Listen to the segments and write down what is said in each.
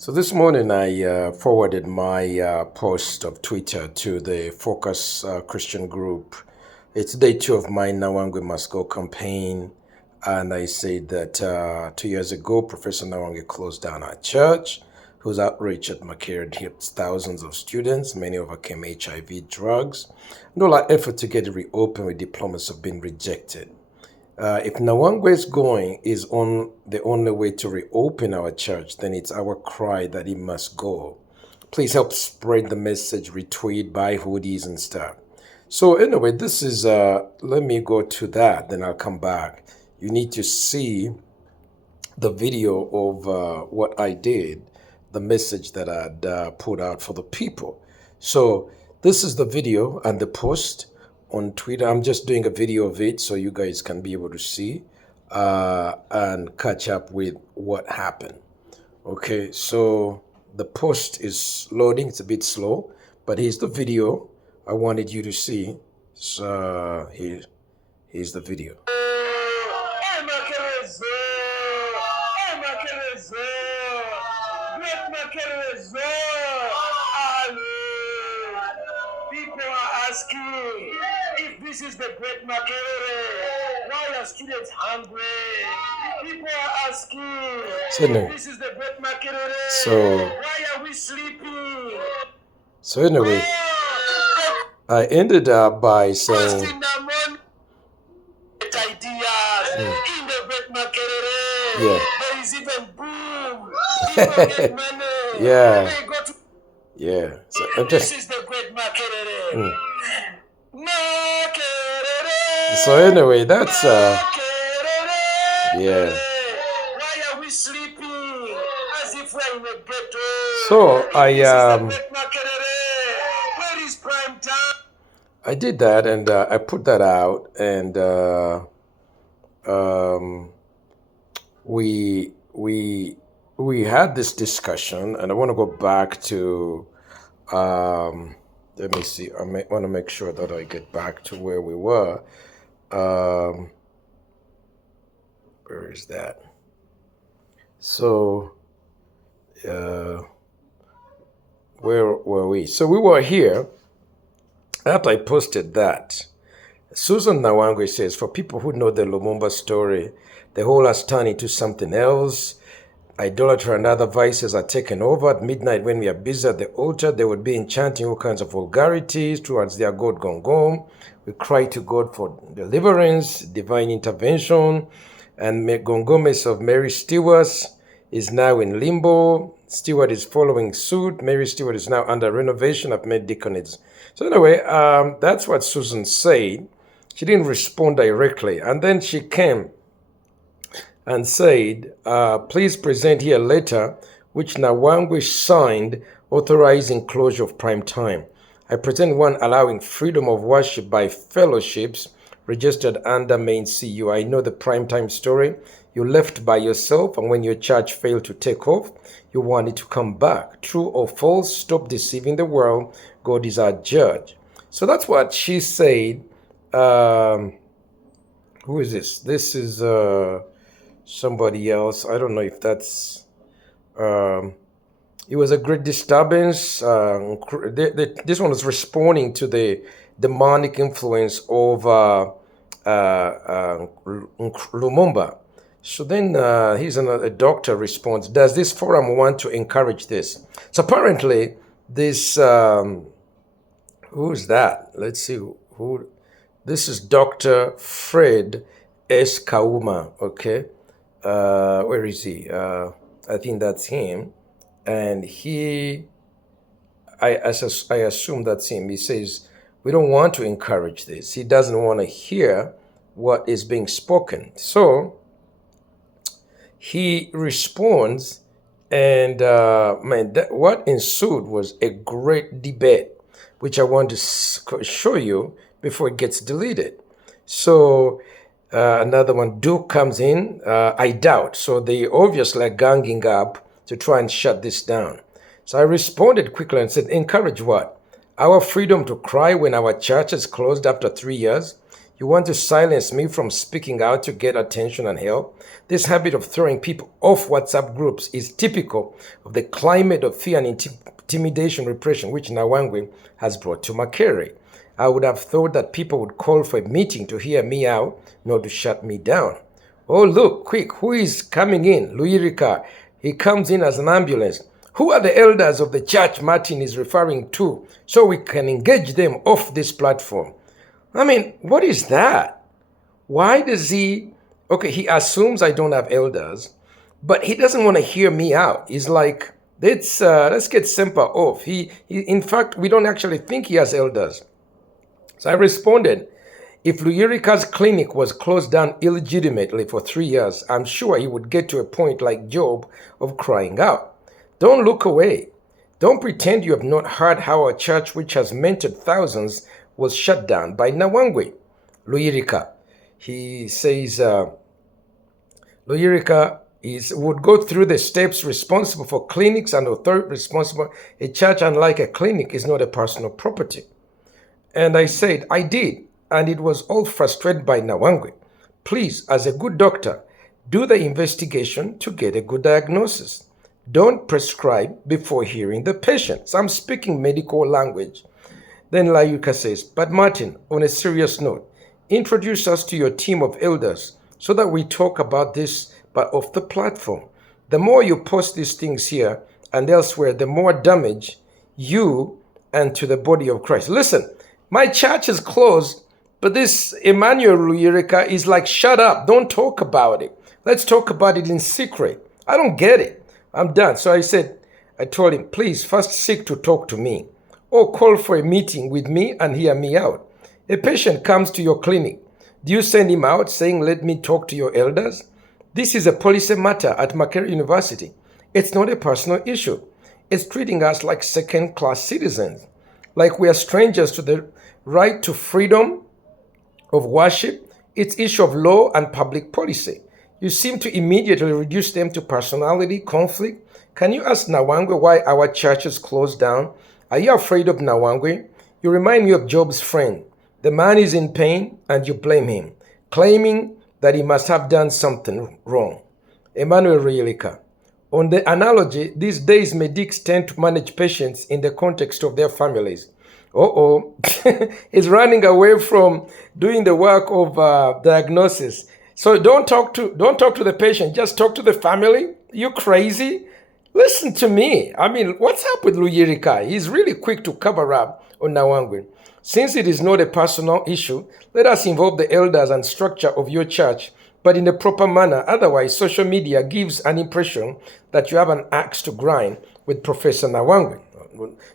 So this morning I forwarded my post of Twitter to the Focus Christian group. It's day 2 of my Nawangwe Must Go campaign. And I said that 2 years ago, Professor Nawangwe closed down our church, whose outreach at Makere helped thousands of students. Many overcame HIV, drugs, and all our effort to get it reopened with diplomas have been rejected. If Nawangwe is going is on the only way to reopen our church, then it's our cry that he must go. Please help spread the message, retweet, buy hoodies and stuff. So anyway, this is, let me go to that, then I'll come back. You need to see the video of what I did, the message that I'd put out for the people. So this is the video and the post on Twitter. I'm just doing a video of it so you guys can be able to see and catch up with what happened. Okay, so the post is loading. It's a bit slow, but here's the video I wanted you to see. So here's the video. People are asking if this is the great Makere. Why are students hungry? People are asking if this is the great Makere. So why are we sleeping? So anyway, I ended up by saying in the morning, ideas in the great Makere. Yeah. There is even boom. People get money. Yeah. They go to Yeah. So I'm just this is the great Makere. Makere. So anyway, that's yeah. Why are we sleeping as if we're in a ghetto? So Where is prime time? I did that and I put that out and we had this discussion and I want to go back to let me see. I want to make sure that I get back to where we were. Where is that? So, where were we? So we were here after I posted that. Susan Nawangwe says, for people who know the Lumumba story, the whole has turned into something else. Idolatry and other vices are taken over. At midnight, when we are busy at the altar, they would be enchanting all kinds of vulgarities towards their God Gongom. We cry to God for deliverance, divine intervention, and Gongomes of Mary Stewart is now in limbo. Stewart is following suit. Mary Stewart is now under renovation. I've made deaconess. So anyway, that's what Susan said. She didn't respond directly. And then she came and said, please present here a letter which Nawangwe signed authorizing closure of prime time. I present one allowing freedom of worship by fellowships registered under main CU. I know the prime time story. You left by yourself, and when your church failed to take off, you wanted to come back. True or false? Stop deceiving the world. God is our judge. So that's what she said. Who is this? This is somebody else. I don't know if that's it was a great disturbance. This one was responding to the demonic influence of Lumumba. So then here's a doctor responds, does this forum want to encourage this? So apparently this who's that? Let's see who this is. Dr. Fred S. Kauma. Okay. Where is he? I think that's him. And I assume that's him. He says, we don't want to encourage this. He doesn't want to hear what is being spoken. So he responds, and what ensued was a great debate, which I want to show you before it gets deleted. So another one, Duke comes in, I doubt. So they obviously are ganging up to try and shut this down. So I responded quickly and said, encourage what? Our freedom to cry when our church is closed after 3 years? You want to silence me from speaking out to get attention and help? This habit of throwing people off WhatsApp groups is typical of the climate of fear and intimidation repression which Nawangwe has brought to Makerere. I would have thought that people would call for a meeting to hear me out, not to shut me down. Oh, look, quick, who is coming in? Luyirika. He comes in as an ambulance. Who are the elders of the church Martin is referring to so we can engage them off this platform? I mean, what is that? Why does he... Okay, he assumes I don't have elders, but he doesn't want to hear me out. He's like, let's get Ssempa off. In fact, we don't actually think he has elders. So I responded, if Luyirika's clinic was closed down illegitimately for 3 years, I'm sure he would get to a point like Job of crying out. Don't look away. Don't pretend you have not heard how a church which has mentored thousands was shut down by Nawangwe. Luyirika. He says, Luyirika would go through the steps responsible for clinics and authority responsible. A church, unlike a clinic, is not a personal property. And I said, I did, and it was all frustrated by Nawangwe. Please, as a good doctor, do the investigation to get a good diagnosis. Don't prescribe before hearing the patient. So I'm speaking medical language. Then Luyirika says, but Martin, on a serious note, introduce us to your team of elders so that we talk about this, but off the platform. The more you post these things here and elsewhere, the more damage you and to the body of Christ. Listen, my church is closed, but this Emmanuel Luyirika is like, shut up, don't talk about it. Let's talk about it in secret. I don't get it. I'm done. So I told him, please first seek to talk to me or call for a meeting with me and hear me out. A patient comes to your clinic. Do you send him out saying, let me talk to your elders? This is a policy matter at Makerere University. It's not a personal issue. It's treating us like second-class citizens, like we are strangers to the right to freedom of worship. It's issue of law and public policy. You seem to immediately reduce them to personality conflict. Can you ask Nawangwe why our church is closed down? Are you afraid of Nawangwe? You remind me of Job's friend. The man is in pain and you blame him, claiming that he must have done something wrong. Emmanuel Luyirika. On the analogy, these days medics tend to manage patients in the context of their families. He's running away from doing the work of diagnosis. So don't talk to the patient, just talk to the family. You crazy? Listen to me. I mean, what's up with Luyirika? He's really quick to cover up on Nawangwe. Since it is not a personal issue, let us involve the elders and structure of your church, but in a proper manner. Otherwise, social media gives an impression that you have an axe to grind with Professor Nawangwe.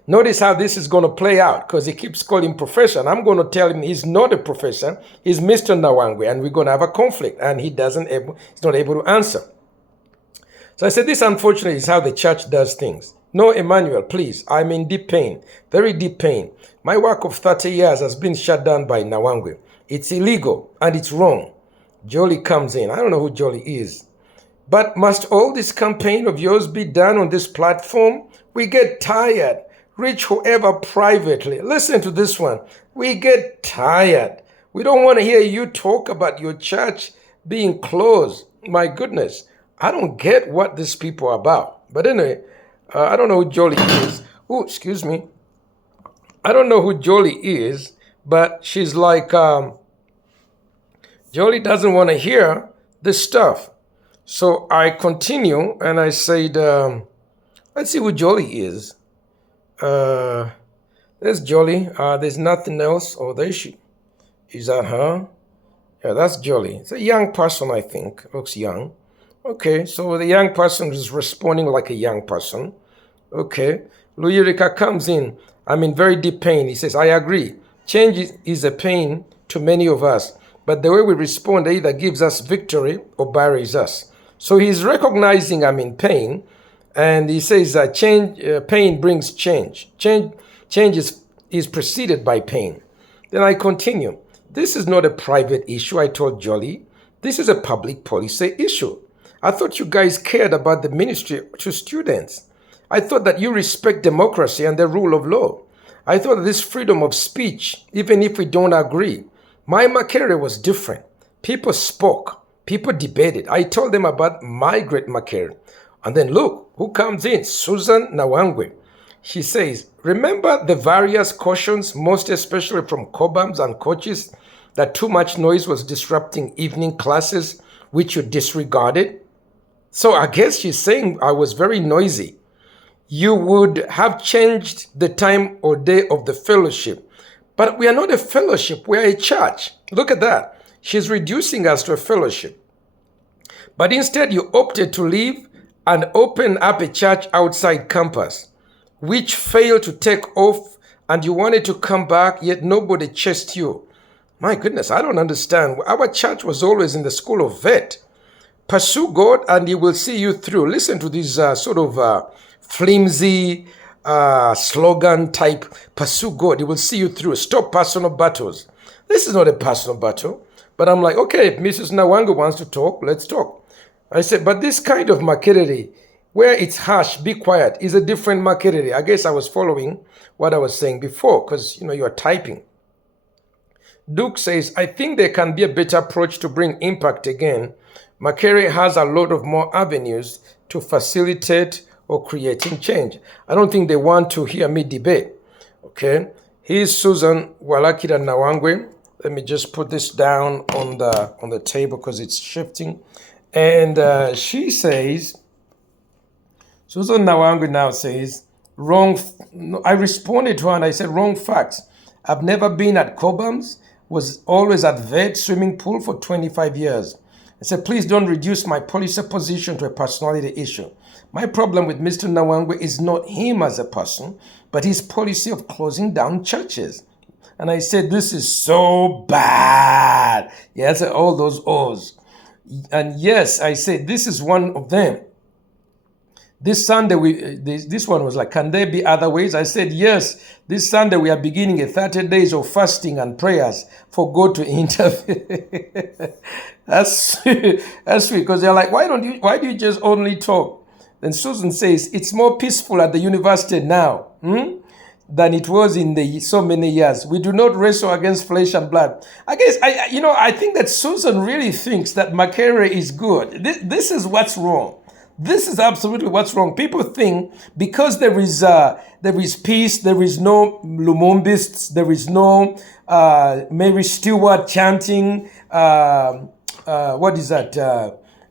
Notice how this is going to play out, because he keeps calling professor, and I'm going to tell him he's not a professor, he's Mr. Nawangwe, and we're going to have a conflict, and he's not able to answer. So I said, this unfortunately is how the church does things. No, Emmanuel, please, I'm in deep pain, very deep pain. My work of 30 years has been shut down by Nawangwe. It's illegal, and it's wrong. Jolie comes in. I don't know who Jolie is. But must all this campaign of yours be done on this platform? We get tired. Reach whoever privately. Listen to this one. We get tired. We don't want to hear you talk about your church being closed. My goodness. I don't get what these people are about. But anyway, I don't know who Jolie is. Oh, excuse me. I don't know who Jolie is, but she's like, Jolie doesn't want to hear this stuff. So I continue and I said, let's see who Jolie is. There's Jolie. There's nothing else. Oh, there she is. That her? Yeah, that's Jolie. It's a young person, I think. Looks young. Okay, so the young person is responding like a young person. Okay. Luyirika comes in. I'm in very deep pain. He says, I agree. Change is a pain to many of us, but the way we respond either gives us victory or buries us. So he's recognizing I'm in pain, and he says that pain brings change. Change is preceded by pain. Then I continue. This is not a private issue, I told Jolie. This is a public policy issue. I thought you guys cared about the ministry to students. I thought that you respect democracy and the rule of law. I thought that this freedom of speech, even if we don't agree, My Makerere was different. People spoke. People debated. I told them about my great Makerere. And then look, who comes in? Susan Nawangwe. She says, remember the various cautions, most especially from cobams and coaches, that too much noise was disrupting evening classes, which you disregarded? So I guess she's saying I was very noisy. You would have changed the time or day of the fellowship. But we are not a fellowship, we are a church. Look at that. She's reducing us to a fellowship. But instead you opted to leave and open up a church outside campus, which failed to take off, and you wanted to come back, yet nobody chased you. My goodness, I don't understand. Our church was always in the school of vet. Pursue God and he will see you through. Listen to this flimsy slogan type, pursue God, he will see you through. Stop personal battles. This is not a personal battle. But I'm like, okay, if Mrs Nawangwe wants to talk, let's talk. I said, but this kind of Makerere, where it's harsh, be quiet, is a different Makerere. I guess I was following what I was saying before, because, you're typing. Duke says, I think there can be a better approach to bring impact again. Makerere has a lot of more avenues to facilitate or creating change. I don't think they want to hear me debate. Okay, here's Susan Nawangwe. Let me just put this down on the table because it's shifting. And she says, Susan Nawangwe now says, wrong. I responded to her and I said, wrong facts. I've never been at Cobham's, was always at vet swimming pool for 25 years. I said, please don't reduce my policy position to a personality issue. My problem with Mr. Nawangwe is not him as a person, but his policy of closing down churches. And I said, this is so bad. Yes, all those O's. And yes, I said, this is one of them. This Sunday, this one was like, can there be other ways? I said, yes, this Sunday we are beginning a 30 days of fasting and prayers for God to intervene. That's sweet, because they're like, why do you just only talk? Then Susan says, it's more peaceful at the university now than it was in so many years. We do not wrestle against flesh and blood. I guess, I think that Susan really thinks that Makerere is good. This is what's wrong. This is absolutely what's wrong. People think because there is peace, there is no Lumumbists, there is no Mary Stewart chanting, what is that?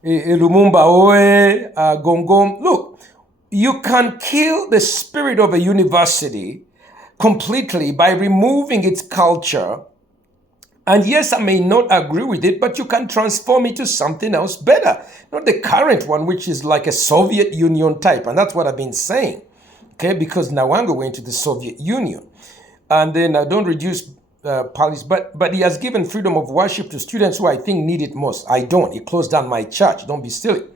Lumumba Oe, Gongom. Look, you can kill the spirit of a university completely by removing its culture. And yes, I may not agree with it, but you can transform it to something else better. Not the current one, which is like a Soviet Union type. And that's what I've been saying. Okay, because Nawangwe went to the Soviet Union. And then don't reduce policy, but he has given freedom of worship to students who I think need it most. I don't. He closed down my church. Don't be silly.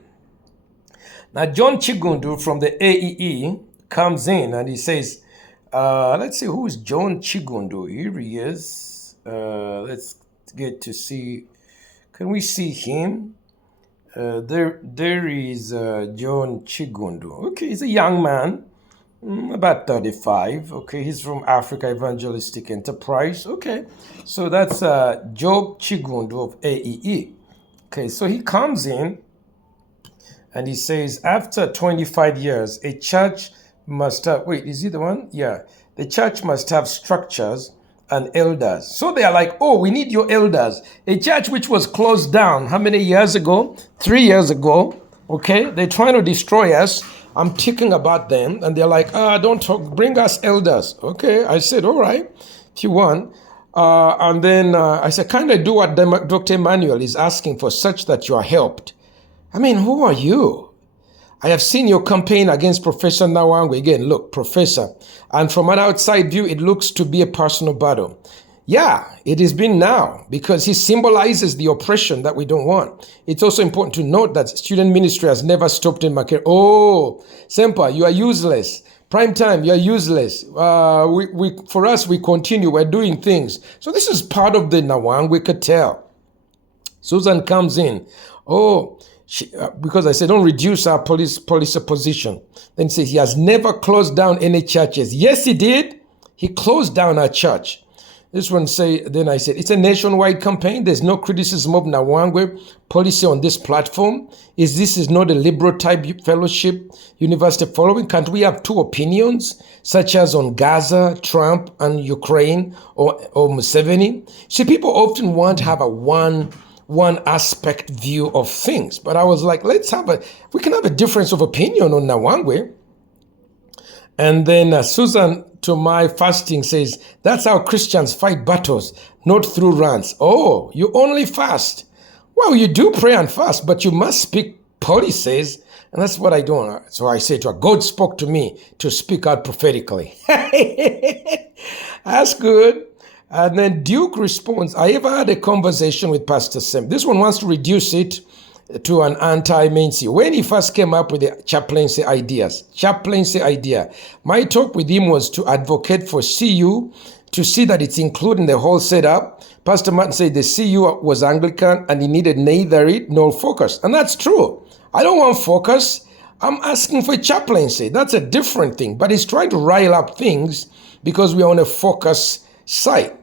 Now, John Chigundu from the AEE comes in and he says, let's see, who is John Chigundu? Here he is. Let's get to see. Can we see him? There is John Chigundu. Okay, he's a young man, about 35. Okay, he's from Africa Evangelistic Enterprise. Okay, so that's Job Chigundu of AEE. Okay, so he comes in and he says, after 25 years, a church must have, wait, is he the one? Yeah, the church must have structures and elders. So they are like, oh, we need your elders. A church which was closed down, how many years ago? 3 years ago. Okay, they're trying to destroy us. I'm thinking about them. And they're like, don't talk, bring us elders. Okay, I said, all right, if you want. And then I said, kind of do what Dr. Emmanuel is asking for, such that you are helped. I mean, who are you? I have seen your campaign against Professor Nawangwe. Again, look, Professor. And from an outside view, it looks to be a personal battle. Yeah, it has been now because he symbolizes the oppression that we don't want. It's also important to note that student ministry has never stopped in Makerere. Oh, Ssempa, you are useless. Prime time, you are useless. For us, we continue. We're doing things. So this is part of the Nawangwe cartel. Susan comes in. Oh, because I said, don't reduce our policy position. Then he says, he has never closed down any churches. Yes, he did. He closed down our church. This one then I said, it's a nationwide campaign. There's no criticism of Nawangwe policy on this platform. This is not a liberal type fellowship university following. Can't we have two opinions, such as on Gaza, Trump, and Ukraine, or Museveni? See, people often want to have a one aspect view of things. But I was like, we can have a difference of opinion on Nawangwe. And then Susan, to my fasting, says, that's how Christians fight battles, not through rants. Oh, you only fast. Well, you do pray and fast, but you must speak policies. And that's what I do. So I say to her, God spoke to me to speak out prophetically. That's good. And then Duke responds, I ever had a conversation with Pastor Ssempa. This one wants to reduce it to an anti-mainstream. When he first came up with the chaplaincy idea, my talk with him was to advocate for CU, to see that it's included in the whole setup. Pastor Martin said the CU was Anglican and he needed neither it nor focus. And that's true. I don't want focus. I'm asking for chaplaincy. That's a different thing. But he's trying to rile up things because we are on a focus site.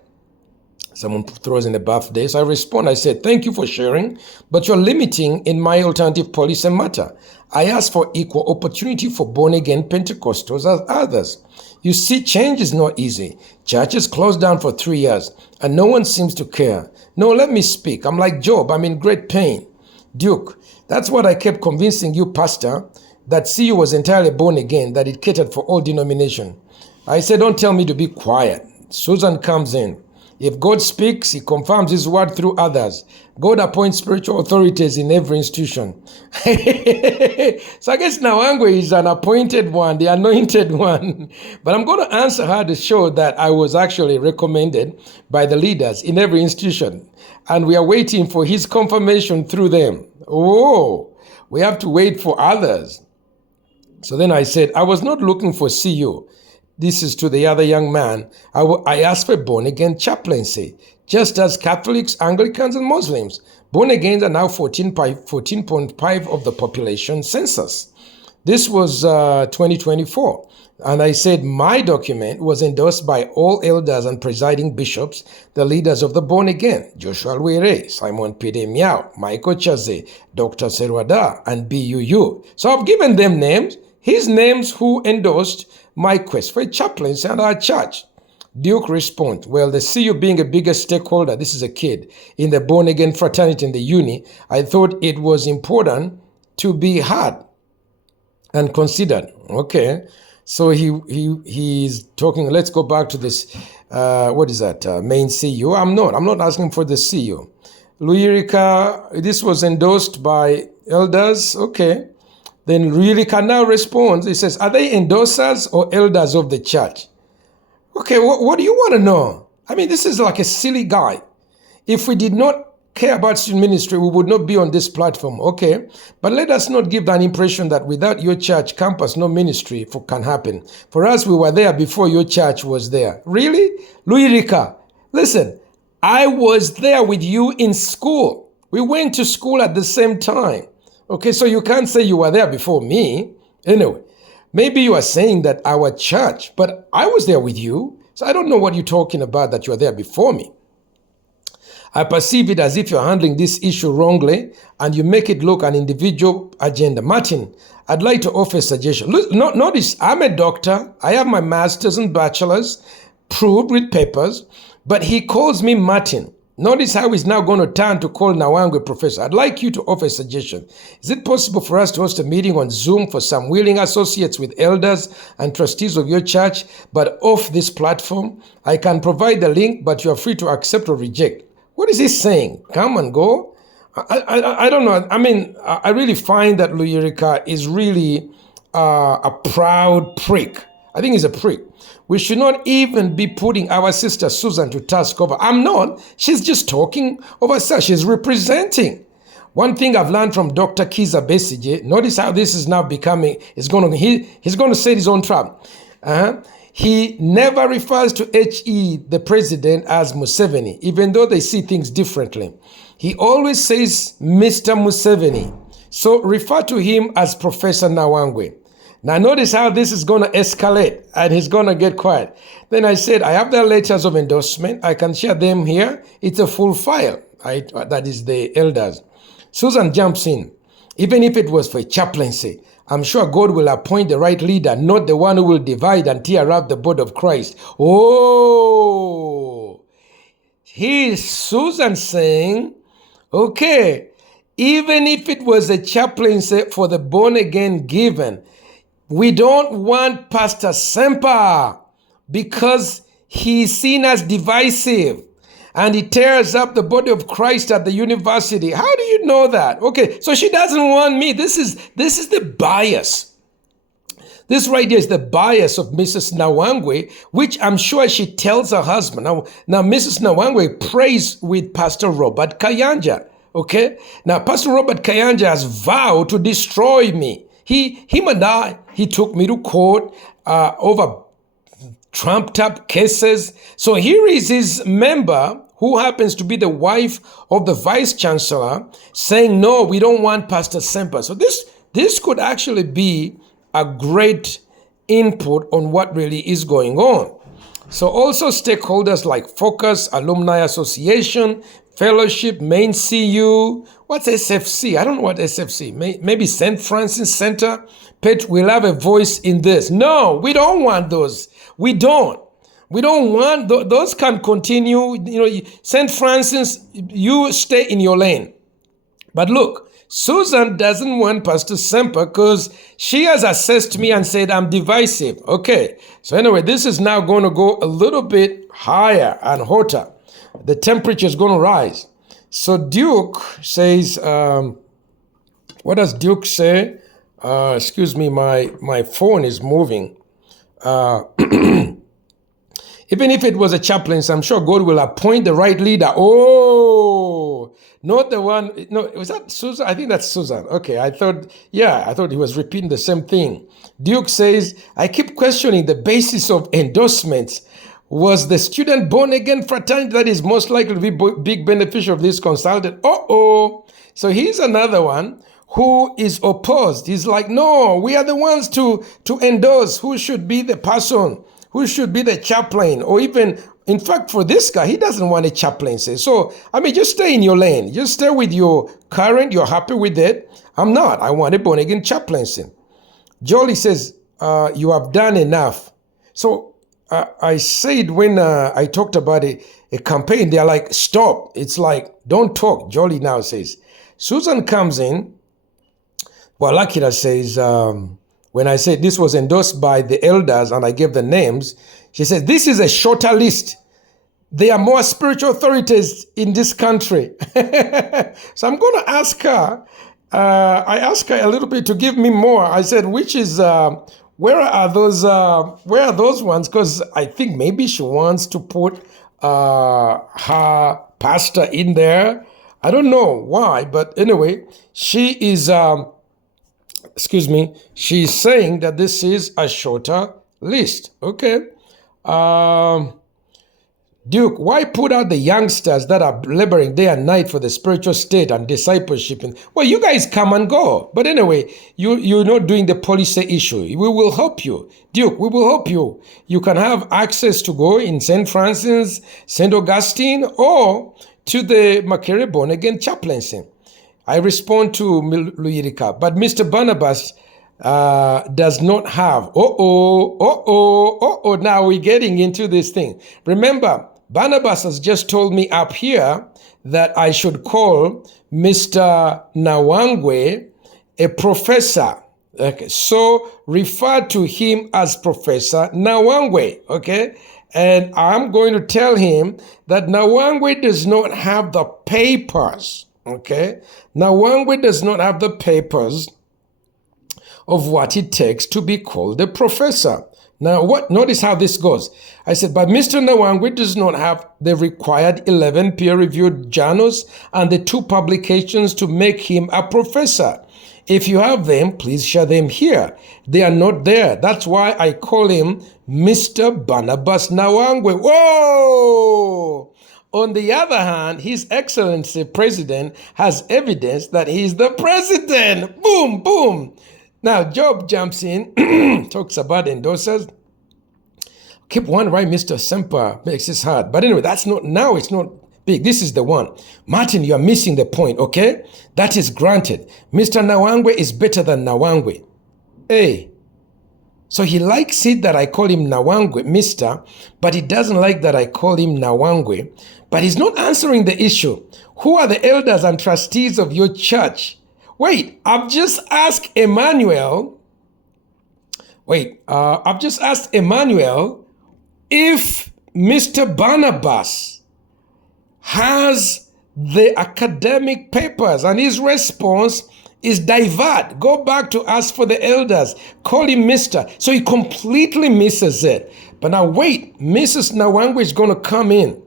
Someone throws in a birthday. So I respond, I said, thank you for sharing, but you're limiting in my alternative policy matter. I ask for equal opportunity for born-again Pentecostals as others. You see, change is not easy. Churches closed down for 3 years, and no one seems to care. No, let me speak. I'm like Job. I'm in great pain. Duke, that's what I kept convincing you, Pastor, that CU was entirely born again, that it catered for all denomination. I said, don't tell me to be quiet. Susan comes in. If God speaks, he confirms his word through others. God appoints spiritual authorities in every institution. So I guess Nawangwe is an appointed one, the anointed one. But I'm going to answer her to show that I was actually recommended by the leaders in every institution. And we are waiting for his confirmation through them. Oh, we have to wait for others. So then I said, I was not looking for CU. This is to the other young man. I asked for born-again chaplaincy, just as Catholics, Anglicans, and Muslims. Born-agains are now 14.5 of the population census. This was 2024. And I said my document was endorsed by all elders and presiding bishops, the leaders of the born-again, Joshua Luyirika, Simon Pide Miao, Michael Chaze, Dr. Serwada, and BUU. So I've given them names, his names who endorsed my quest for a chaplaincy and our church. Duke responds, well, the CU being a bigger stakeholder, this is a kid, in the born-again fraternity in the uni, I thought it was important to be heard and considered. Okay, so he's talking, let's go back to this, main CU. I'm not asking for the CU. Luyirika, this was endorsed by elders, okay. Then Luyirika now responds, he says, are they endorsers or elders of the church? Okay, what do you want to know? I mean, this is like a silly guy. If we did not care about student ministry, we would not be on this platform, okay? But let us not give that impression that without your church campus, no ministry can happen. For us, we were there before your church was there. Really? Luyirika, listen, I was there with you in school. We went to school at the same time. Okay, so you can't say you were there before me. Anyway, maybe you are saying that our church, but I was there with you. So I don't know what you're talking about that you were there before me. I perceive it as if you're handling this issue wrongly and you make it look an individual agenda. Martin, I'd like to offer a suggestion. Look, notice, I'm a doctor. I have my master's and bachelor's, proved with papers, but he calls me Martin. Notice how he's now going to turn to call Nawangwe professor. I'd like you to offer a suggestion. Is it possible for us to host a meeting on Zoom for some willing associates with elders and trustees of your church, but off this platform? I can provide the link, but you are free to accept or reject. What is he saying? Come and go? I don't know. I mean, I really find that Luyirika is really a proud prick. I think he's a prick. We should not even be putting our sister Susan to task over. I'm not. She's just talking of herself. She's representing. One thing I've learned from Dr. Kiza Besigye, notice how this is now becoming, he's going to set his own trap. He never refers to HE, the president, as Museveni, even though they see things differently. He always says Mr. Museveni. So refer to him as Professor Nawangwe. Now notice how this is going to escalate and he's going to get quiet. Then I said, I have their letters of endorsement. I can share them here. It's a full file. That is the elders. Susan jumps in. Even if it was for chaplaincy, I'm sure God will appoint the right leader, not the one who will divide and tear up the body of Christ. Oh, here's Susan saying, okay, even if it was a chaplaincy for the born again given, we don't want Pastor Ssempa because he's seen as divisive and he tears up the body of Christ at the university. How do you know that? Okay, so she doesn't want me. This is the bias. This right here is the bias of Mrs. Nawangwe, which I'm sure she tells her husband. Now Mrs. Nawangwe prays with Pastor Robert Kayanja. Okay, now Pastor Robert Kayanja has vowed to destroy me. He took me to court over trumped up cases. So here is his member, who happens to be the wife of the vice chancellor, saying, no, we don't want Pastor Ssempa. So this could actually be a great input on what really is going on. So also stakeholders like Focus, Alumni Association, Fellowship, Main CU, what's SFC? I don't know what SFC, maybe St. Francis Center. Pet will have a voice in this. No, we don't want those. We don't want, those can continue. St. Francis, you stay in your lane. But look, Susan doesn't want Pastor Ssempa because she has assessed me and said I'm divisive. Okay, so anyway, this is now going to go a little bit higher and hotter. The temperature is going to rise. So Duke says, what does Duke say? Excuse me, my phone is moving. Even if it was a chaplaincy, I'm sure God will appoint the right leader. Oh, not the one. No, was that Susan? I think that's Susan. Okay, I thought he was repeating the same thing. Duke says, I keep questioning the basis of endorsements. Was the student born again fraternity that is most likely to be big beneficiary of this consultant? So here's another one who is opposed. He's like, no, we are the ones to endorse who should be the person, who should be the chaplain, or even, in fact, for this guy, he doesn't want a chaplaincy. So, just stay in your lane. Just stay with your current. You're happy with it. I'm not. I want a born again chaplaincy. Jolie says, you have done enough. So, I said when I talked about a campaign, they're like, stop. It's like, don't talk. Jolie now says. Susan comes in. Walakira says, when I said this was endorsed by the elders and I gave the names, she said, this is a shorter list. There are more spiritual authorities in this country. So I'm going to ask her. I asked her a little bit to give me more. I said, which is... Where are those ones? Because I think maybe she wants to put her pastor in there. I don't know why, but anyway, she is, she's saying that this is a shorter list. Okay. Duke, why put out the youngsters that are laboring day and night for the spiritual state and discipleship? Well, you guys come and go. But anyway, you're not doing the policy issue. We will help you. Duke, we will help you. You can have access to go in St. Francis, St. Augustine, or to the Makere Born Again Chaplaincy. I respond to Luyirika. But Mr. Barnabas does not have. Now we're getting into this thing. Remember, Barnabas has just told me up here that I should call Mr. Nawangwe a professor. Okay, so refer to him as Professor Nawangwe. Okay, and I'm going to tell him that Nawangwe does not have the papers. Okay, Nawangwe does not have the papers of what it takes to be called a professor. Now, notice how this goes. I said, but Mr. Nawangwe does not have the required 11 peer-reviewed journals and the 2 publications to make him a professor. If you have them, please share them here. They are not there. That's why I call him Mr. Barnabas Nawangwe. Whoa! On the other hand, His Excellency President has evidence that he is the president. Boom, boom. Now, Job jumps in, talks about endorsers. Keep one right, Mr. Ssempa makes this hard. But anyway, that's not, now it's not big. This is the one. Martin, you are missing the point, okay? That is granted. Mr. Nawangwe is better than Nawangwe. Hey. So he likes it that I call him Nawangwe, Mr., but he doesn't like that I call him Nawangwe. But he's not answering the issue. Who are the elders and trustees of your church? Wait, I've just asked Emmanuel. I've just asked Emmanuel if Mr. Barnabas has the academic papers, and his response is divert. Go back to ask for the elders. Call him Mr. So he completely misses it. But now wait, Mrs. Nawangwe is going to come in.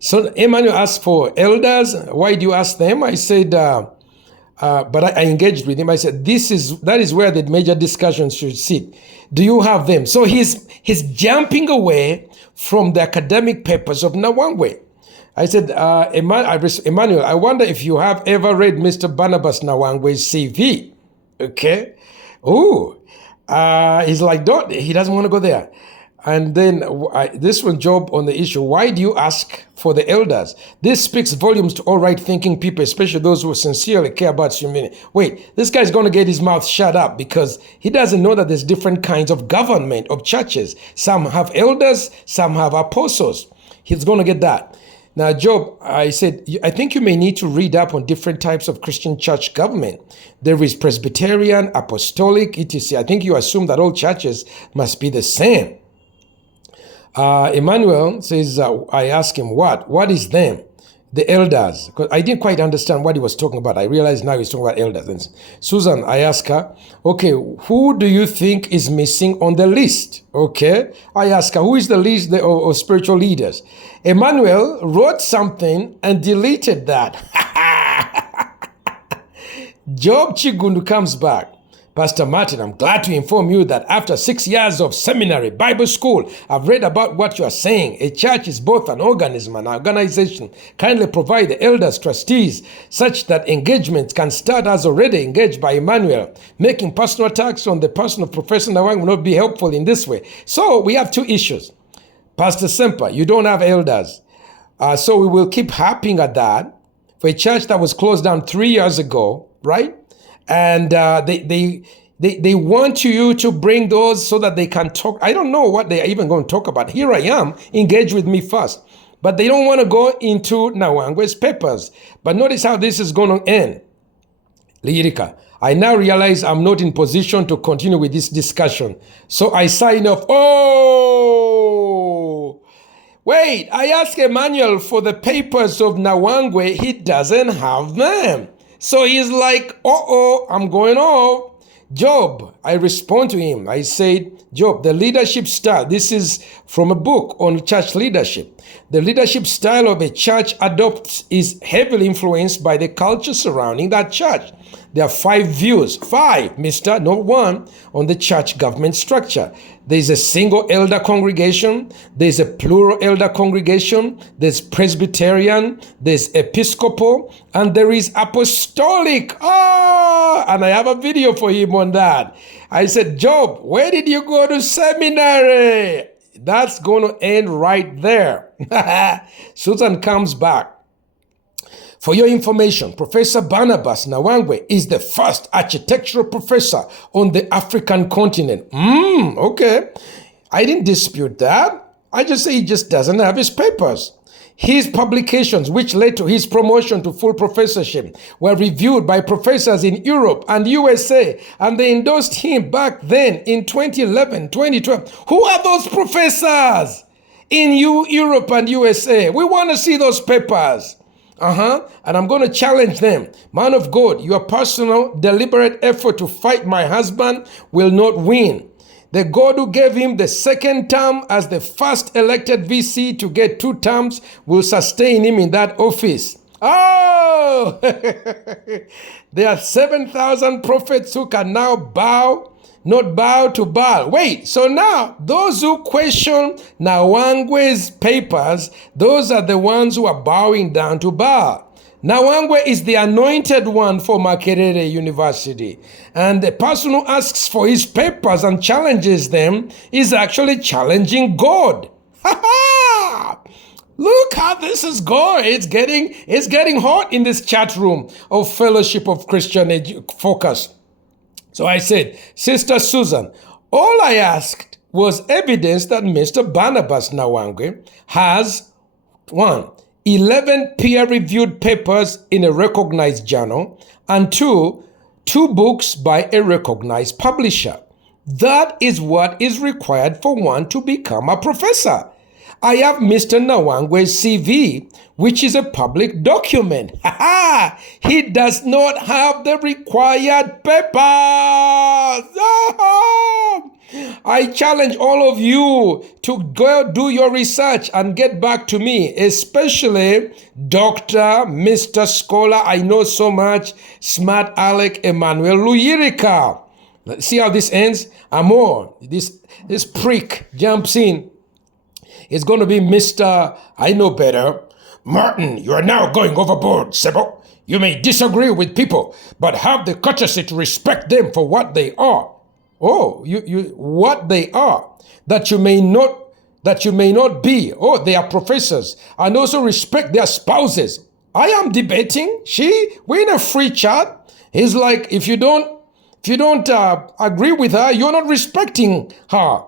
So Emmanuel asked for elders. Why do you ask them? I said, but I engaged with him. I said, that is where the major discussions should sit. Do you have them? So he's jumping away from the academic papers of Nawangwe. I said, Emmanuel, I wonder if you have ever read Mr. Barnabas Nawangwe's CV. Okay. Oh, he's like, he doesn't want to go there. And then this one, Job, on the issue, why do you ask for the elders? This speaks volumes to all right-thinking people, especially those who sincerely care about humanity. Wait, this guy's going to get his mouth shut up because he doesn't know that there's different kinds of government, of churches. Some have elders, some have apostles. He's going to get that. Now, Job, I said, I think you may need to read up on different types of Christian church government. There is Presbyterian, Apostolic, etc. I think you assume that all churches must be the same. Emmanuel says, I asked him, what is them? The elders. Because I didn't quite understand what he was talking about. I realized now he's talking about elders. And Susan, I asked her, okay, who do you think is missing on the list? Okay. I asked her, who is the list of spiritual leaders? Emmanuel wrote something and deleted that. Job Chigundu comes back. Pastor Martin, I'm glad to inform you that after 6 years of seminary, Bible school, I've read about what you are saying. A church is both an organism and an organization. Kindly provide the elders, trustees, such that engagements can start as already engaged by Emmanuel. Making personal attacks on the person of Professor Nawangwe will not be helpful in this way. So we have two issues. Pastor Ssempa, you don't have elders. So we will keep harping at that for a church that was closed down 3 years ago, right? And they want you to bring those so that they can talk. I don't know what they are even going to talk about. Here I am, engage with me first. But they don't want to go into Nawangwe's papers. But notice how this is going to end. Luyirika, I now realize I'm not in position to continue with this discussion. So I sign off. Oh, wait, I asked Emmanuel for the papers of Nawangwe. He doesn't have them. So he's like, I'm going off. Job, I respond to him. I said, Job, the leadership style, this is from a book on church leadership. The leadership style of a church adopts is heavily influenced by the culture surrounding that church. There are 5 views, 5, mister, not 1, on the church government structure. There's a single elder congregation, there's a plural elder congregation, there's Presbyterian, there's Episcopal, and there is Apostolic. And I have a video for him on that. I said, Job, where did you go to seminary? That's going to end right there. Susan comes back. For your information, Professor Barnabas Nawangwe is the first architectural professor on the African continent. Okay. I didn't dispute that. I just say he just doesn't have his papers. His publications, which led to his promotion to full professorship, were reviewed by professors in Europe and USA, and they endorsed him back then in 2011, 2012. Who are those professors in Europe and USA? We want to see those papers. And I'm going to challenge them. Man of God, your personal, deliberate effort to fight my husband will not win. The God who gave him the second term as the first elected VC to get 2 terms will sustain him in that office. Oh! There are 7,000 prophets who can now not bow to Baal. Wait, so now those who question Nawangwe's papers, those are the ones who are bowing down to Baal. Nawangwe is the anointed one for Makerere University. And the person who asks for his papers and challenges them is actually challenging God. Ha ha! Look how this is going. It's getting hot in this chat room of Fellowship of Christian Focus. So I said, Sister Susan, all I asked was evidence that Mr. Barnabas Nawangwe has 11 peer-reviewed papers in a recognized journal, and two books by a recognized publisher. That is what is required for one to become a professor. I have Mr. Nawangwe's CV, which is a public document. He does not have the required papers. I challenge all of you to go do your research and get back to me, especially Dr. Mr. Scholar, I know so much, Smart Alec Emmanuel Luyirika. See how this ends? Amor, this prick jumps in. It's going to be Mr. I know better. Martin, you are now going overboard, Ssempa. You may disagree with people, but have the courtesy to respect them for what they are. Oh, what they are, that you may not be. Oh, they are professors, and also respect their spouses. I am debating. We're in a free chat. He's like, if you don't agree with her, you're not respecting her.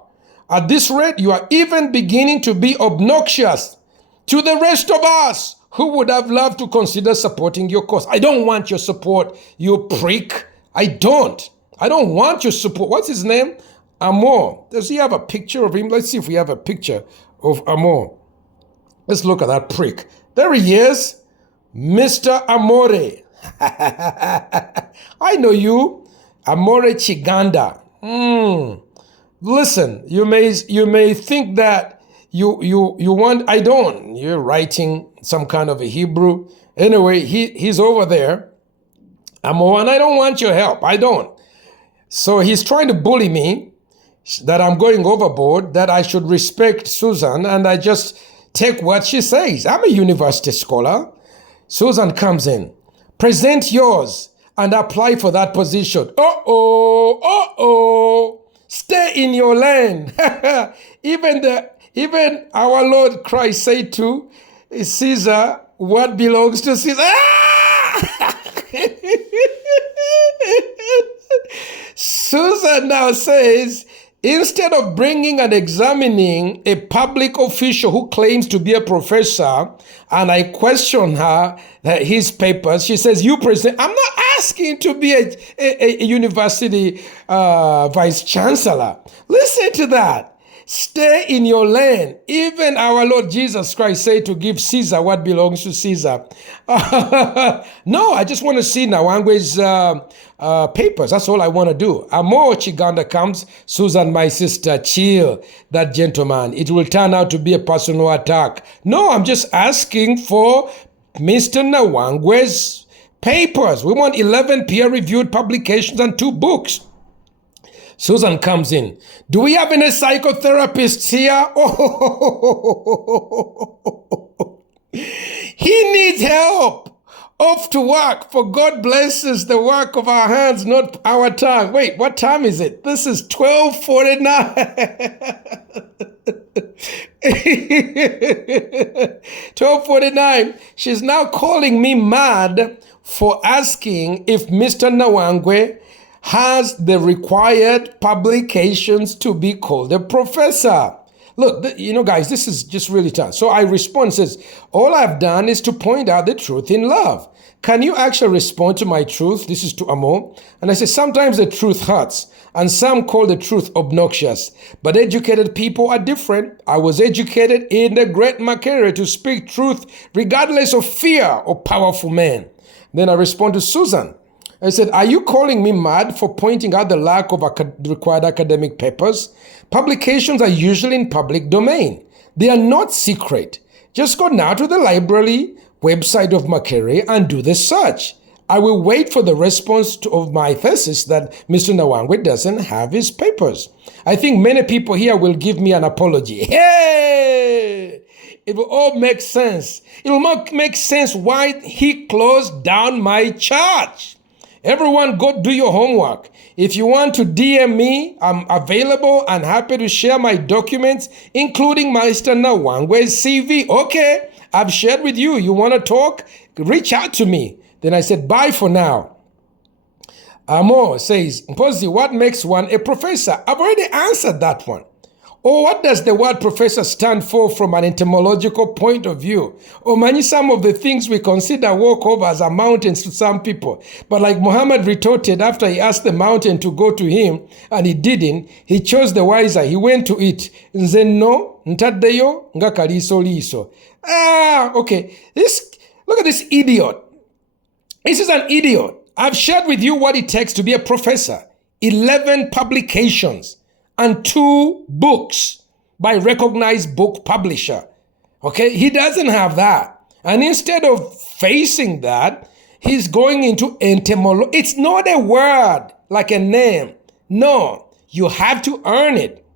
At this rate, you are even beginning to be obnoxious to the rest of us who would have loved to consider supporting your cause. I don't want your support, you prick. I don't want your support. What's his name? Amor. Does he have a picture of him? Let's see if we have a picture of Amor. Let's look at that prick. There he is. Mr. Amore. I know you. Amore Chiganda. Listen, you may think that you want, I don't. You're writing some kind of a Hebrew. Anyway, he's over there. Amor, and I don't want your help. I don't. So he's trying to bully me that I'm going overboard, that I should respect Susan, and I just take what she says. I'm a university scholar. Susan comes in. Present yours and apply for that position. Stay in your lane. Even our Lord Christ said to Caesar, what belongs to Caesar? Susan now says, instead of bringing and examining a public official who claims to be a professor, and I question her, his papers, she says, you present, I'm not asking to be a university vice chancellor. Listen to that. Stay in your lane. Even our Lord Jesus Christ said to give Caesar what belongs to Caesar. No, I just want to see Nawangwe's papers. That's all I want to do. Amor Chiganda comes. Susan, my sister, chill. That gentleman. It will turn out to be a personal attack. No, I'm just asking for Mr. Nawangwe's papers. We want 11 peer-reviewed publications and 2 books. Susan comes in. Do we have any psychotherapists here? He needs help. Off to work, for God blesses the work of our hands, not our tongue. Wait, what time is it? This is 12:49. 12:49. She's now calling me mad for asking if Mr. Nawangwe has the required publications to be called a professor. Look, guys, this is just really tough. So I respond, says, all I've done is to point out the truth in love. Can you actually respond to my truth? This is to Amor. And I say, sometimes the truth hurts, and some call the truth obnoxious. But educated people are different. I was educated in the great Makerere to speak truth regardless of fear or powerful men. Then I respond to Susan. I said, are you calling me mad for pointing out the lack of required academic papers? Publications are usually in public domain. They are not secret. Just go now to the library website of Makerere and do the search. I will wait for the response of my thesis that Mr. Nawangwe doesn't have his papers. I think many people here will give me an apology. Hey! it will all make sense. It will make sense why he closed down my church. Everyone go do your homework. If you want to DM me, I'm available and happy to share my documents, including Mr. Nawangwe's CV. Okay, I've shared with you. You want to talk? Reach out to me. Then I said, bye for now. Amo says, Mpozi, what makes one a professor? I've already answered that one. Or what does the word professor stand for from an etymological point of view? Or many some of the things we consider walkovers are mountains to some people. But like Muhammad retorted after he asked the mountain to go to him and he didn't, he chose the wiser. He went to it. Nze no, ntaddeyo, nga kaliso liso. Okay. Look at this idiot. This is an idiot. I've shared with you what it takes to be a professor. 11 publications. And 2 books by recognized book publisher. Okay, he doesn't have that. And instead of facing that, he's going into etymology. It's not a word like a name. No, you have to earn it.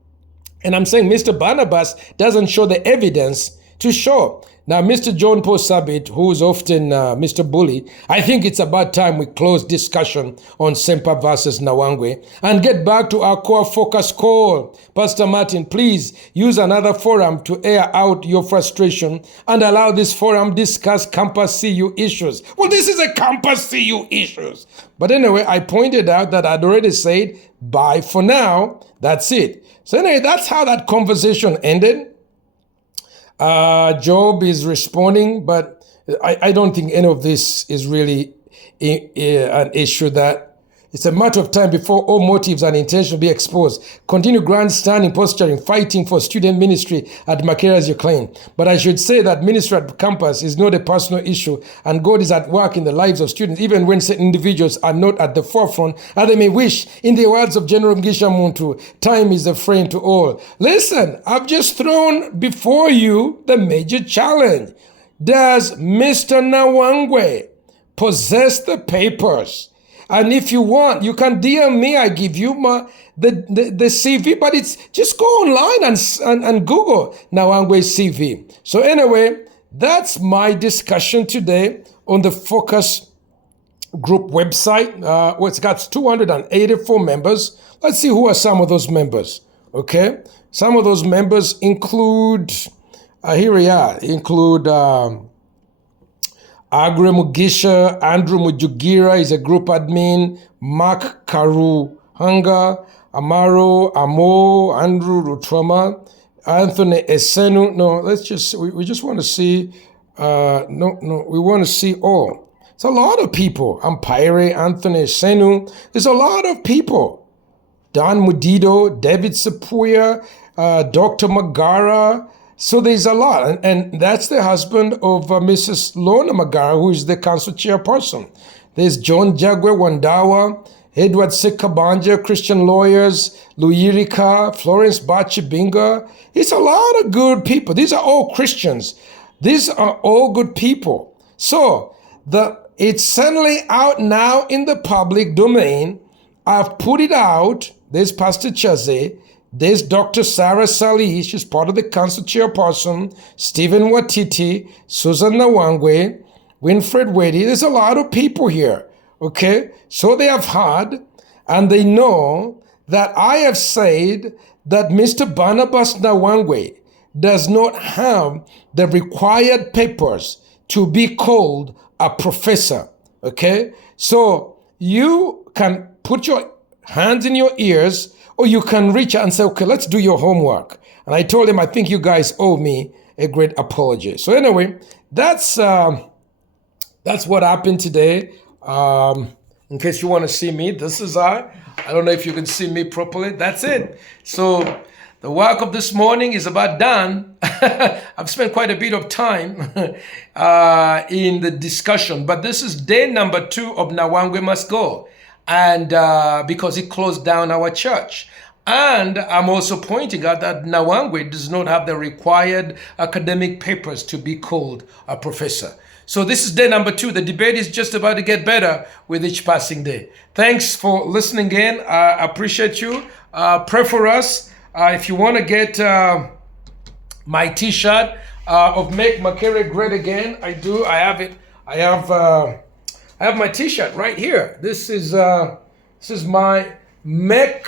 And I'm saying Mr. Barnabas doesn't show the evidence to show. Now, Mr. John Paul Sabit, who's often Mr. Bully, I think it's about time we close discussion on Ssempa versus Nawangwe and get back to our core focus call. Pastor Martin, please use another forum to air out your frustration and allow this forum discuss campus CU issues. Well, this is a campus CU issues. But anyway, I pointed out that I'd already said bye for now. That's it. So anyway, that's how that conversation ended. Job is responding, but I don't think any of this is really an issue that it's a matter of time before all motives and intentions will be exposed. Continue grandstanding, posturing, fighting for student ministry at Makerere as you claim. But I should say that ministry at campus is not a personal issue, and God is at work in the lives of students, even when certain individuals are not at the forefront, and they may wish. In the words of General Ngisha Muntu, time is a friend to all. Listen, I've just thrown before you the major challenge. Does Mr. Nawangwe possess the papers? And if you want, you can DM me. I give you the CV, but it's just go online and Google Nawangwe's CV. So anyway, that's my discussion today on the Focus Group website. It's got 284 members. Let's see who are some of those members. Okay, some of those members include here we are. Include. Agre Mugisha, Andrew Mujugira is a group admin, Mark Karuhanga, Amaro, Amo, Andrew Rutrama, Anthony Esenu. No, we just want to see, we want to see all. It's a lot of people. Ampire, Anthony Esenu. There's a lot of people. Dan Mudido, David Sepuya, Dr. Magara. So there's a lot, and that's the husband of Mrs. Lorna Magara, who is the council chairperson. There's John Jagwe Wandawa, Edward Sekabanja, Christian lawyers, Luyirika, Florence Bachibinga. It's a lot of good people. These are all Christians. These are all good people. So it's suddenly out now in the public domain. I've put it out. There's Pastor Chaze. There's Dr. Sarah Salih, she's part of the council chairperson, Stephen Watiti, Susan Nawangwe, Winfred Wedi. There's a lot of people here, okay? So they have heard, and they know that I have said that Mr. Barnabas Nawangwe does not have the required papers to be called a professor, okay? So you can put your hands in your ears, or you can reach out and say, okay, let's do your homework. And I told him, I think you guys owe me a great apology. So anyway, that's what happened today. In case you want to see me, this is I don't know if you can see me properly. That's it. So the work of this morning is about done. I've spent quite a bit of time in the discussion, but this is day number 2 of Nawangwe Must Go. And because it closed down our church. And I'm also pointing out that Nawangwe does not have the required academic papers to be called a professor. So this is day number 2. The debate is just about to get better with each passing day. Thanks for listening in. I appreciate you. Pray for us. If you want to get my t-shirt, of Make Makerere Great Again. I do. I have it. I have my T-shirt right here. This is my Make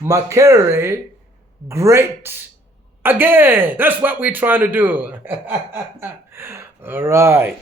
Makerere Great Again. That's what we're trying to do. All right.